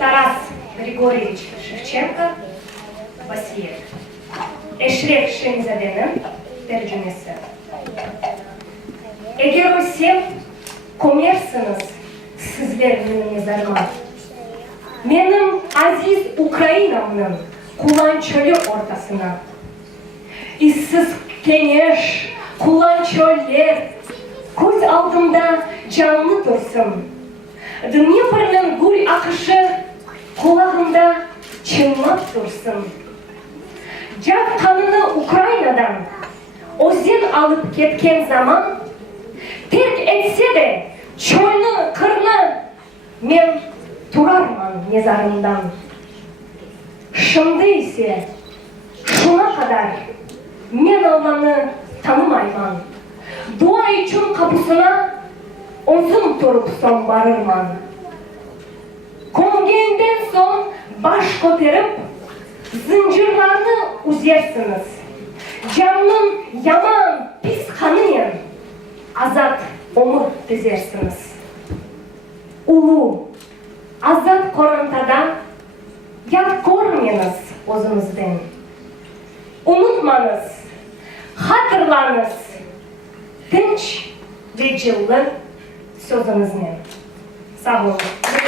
Тарас Григорьевич Шевченко, Басиет. Эшрек Шемзаденің тәржімесі. Егер өсем, көмерсіңіз сізлер менің мезарыма. Менің азиз Украинамның құлан чөлі ортасына. Иссіз кенеш, құлан чөллер, көз алдымда жанlı тұрсын. Днепрның гүл ақышы құлағымда чыңлап тұрсын. Жат қанını Украинадан өзен алып кеткен заман, терк етсе де чөлні қырны мен тұрарман мезарымдан. Шынды есе, шуна қадар мен Алланы танымайман. Дуа үшін қапысына ұзын тұрып сон барырман. Көмгенден сон баш көтеріп, зінжірларны үзерсіңіз. Жанның яман пис қанымен азат өмір түзерсіңіз. Улу, азат қорынтада яд көрмеңіз өзіңізден. Ұмытмаңыз, хатырлаңыз, тынч ve жылы сөзіңізмен. Sağ olun.